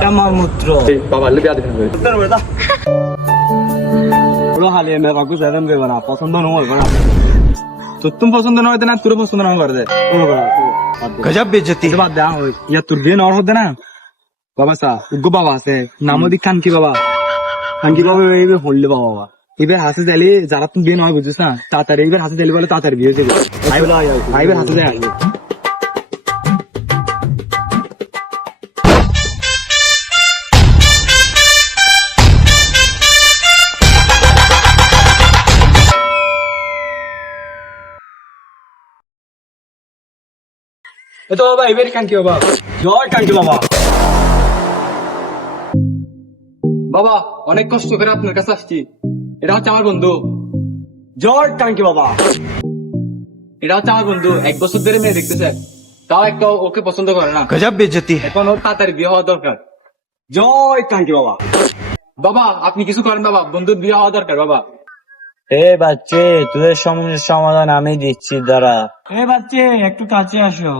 এটা মলমূত্র। বাবা লে বিয়া দেখেন বড় হালে মে কাকু সেরকম দেব না, পছন্দ নয় না তো তুমি পছন্দ নয় না, তোর পছন্দ না করে দে। গজব বেজতি বাদ দে ইয়া তোর বিয়ে নর হতে না বাবা সা উগ্র বাবা আছে নামও দি খান কি বাবা, খান কি বাবা এইবার হললে বাবা এবার হাসে চাইলে যারা তুমি বিয়ে নয় বুঝছিস না তাড়াতাড়ি এবার হাসে চাইলে বলে তাড়াতাড়ি বিয়ে হয়ে যাবে। আইবার হাসে যায় আসবে তো বাবা এবার কানকি বাবা, জয় কানকি বাবা। বাবা অনেক কষ্ট করে আপনার কাছে আসছি, এটা হচ্ছে আমার বন্ধু। জয় কানকি বাবা। এটা হচ্ছে আমার বন্ধু, 1 বছর ধরে মেয়ে দেখতেছে, তাও একটা ওকে পছন্দ করে না। গজব বেজতি এখন ওর তাড়াতাড়ি বিয়ে হওয়া দরকার। জয় কানকি বাবা। বাবা আপনি কিছু করেন বাবা, বন্ধুর বিয়ে হওয়া দরকার বাবা। এ বাচ্চে, তোদের সমস্যার সমাধান আমি দিচ্ছি, দাঁড়া। এ বাচ্চে একটু কাছে আসো।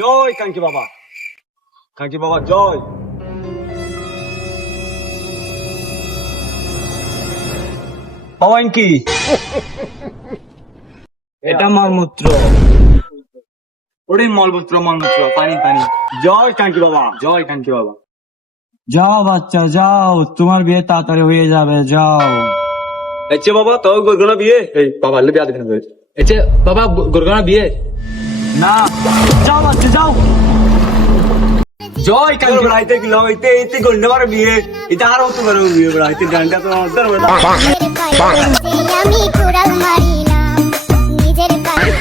জয় কানকি বাবা। কানকি বাবা জয়। বাবা কি এটা মলমূত্র, ওটাই মলমূত্র মলমূত্র পানি পানি। জয় কানকি বাবা, জয় কানকি বাবা। যাও বাচ্চা যাও, তোমার বিয়ে তাড়াতাড়ি হয়ে যাবে, যাও। আচ্ছা বাবা তো গরগনা বিয়ে বাবা লে বিয়া দেখেন আচ্ছা বাবা গোরগানা বিয়ে না, যাও বাচ্চা যাও। জয় কানকি বাবা। রাইতে গেলাম এতে গন্ডবার বিয়ে এটা আর হতে পারে বিয়ে রাইতে গানটা তো আমাদের আমি কুড়াল মারিলাম নিজের পায়ে।